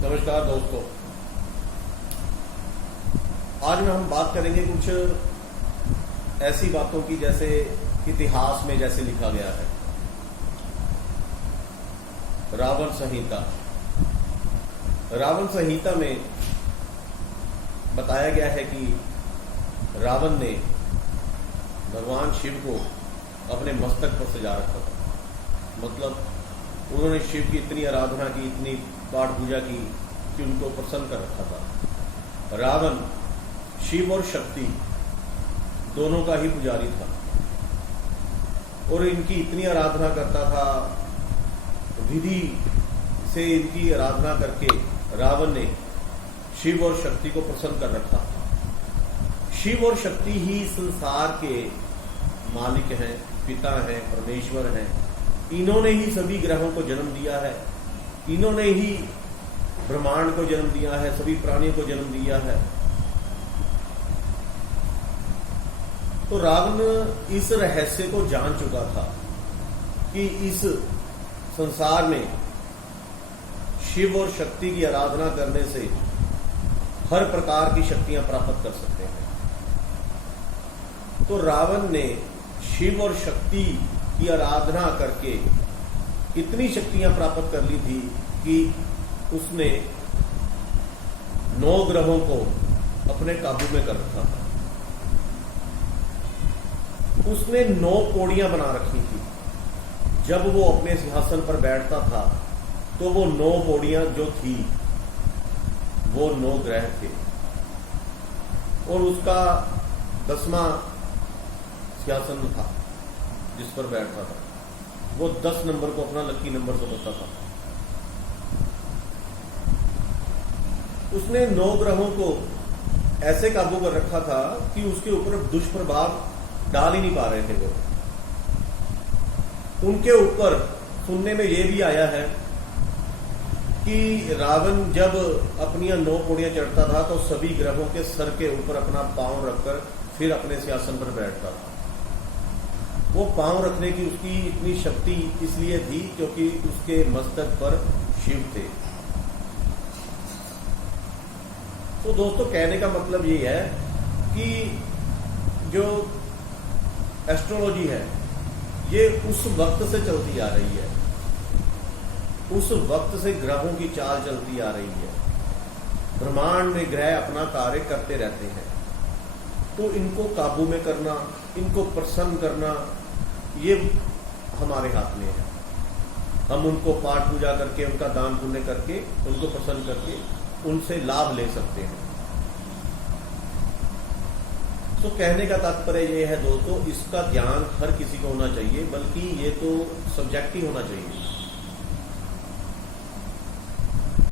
नमस्कार दोस्तों, आज में हम बात करेंगे कुछ ऐसी बातों की जैसे इतिहास में जैसे लिखा गया है। रावण संहिता। रावण संहिता में बताया गया है कि रावण ने भगवान शिव को अपने मस्तक पर सजा रखा था। मतलब उन्होंने शिव की इतनी आराधना की, इतनी पाठ पूजा की कि उनको प्रसन्न कर रखा था। रावण शिव और शक्ति दोनों का ही पुजारी था और इनकी इतनी आराधना करता था। विधि से इनकी आराधना करके रावण ने शिव और शक्ति को प्रसन्न कर रखा। शिव और शक्ति ही संसार के मालिक हैं, पिता हैं, परमेश्वर हैं। इन्होंने ही सभी ग्रहों को जन्म दिया है, इन्होंने ही ब्रह्मांड को जन्म दिया है, सभी प्राणियों को जन्म दिया है। तो रावण इस रहस्य को जान चुका था कि इस संसार में शिव और शक्ति की आराधना करने से हर प्रकार की शक्तियां प्राप्त कर सकते हैं। तो रावण ने शिव और शक्ति की आराधना करके इतनी शक्तियां प्राप्त कर ली थी कि उसने 9 ग्रहों को अपने काबू में कर रखा था। उसने 9 पौड़ियां बना रखी थी। जब वो अपने सिंहासन पर बैठता था तो वो 9 पौड़ियां जो थी वो 9 ग्रह थे और उसका 10वां सिंहासन था जिस पर बैठता था। वो 10 नंबर को अपना लकी नंबर समझता था। उसने 9 ग्रहों को ऐसे काबू कर रखा था कि उसके ऊपर दुष्प्रभाव डाल ही नहीं पा रहे थे वो। उनके ऊपर सुनने में यह भी आया है कि रावण जब अपनी 9 पौड़ियां चढ़ता था तो सभी ग्रहों के सर के ऊपर अपना पांव रखकर फिर अपने सिंहासन पर बैठता था। वो पांव रखने की उसकी इतनी शक्ति इसलिए थी क्योंकि उसके मस्तक पर शिव थे। तो दोस्तों, कहने का मतलब ये है कि जो एस्ट्रोलॉजी है ये उस वक्त से चलती आ रही है, उस वक्त से ग्रहों की चाल चलती आ रही है। ब्रह्मांड में ग्रह अपना कार्य करते रहते हैं, तो इनको काबू में करना, इनको प्रसन्न करना, ये हमारे हाथ में है। हम उनको पाठ पूजा करके, उनका दान पुण्य करके, उनको प्रसन्न करके उनसे लाभ ले सकते हैं। तो कहने का तात्पर्य यह है दोस्तों, इसका ज्ञान हर किसी को होना चाहिए, बल्कि ये तो सब्जेक्टिव होना चाहिए।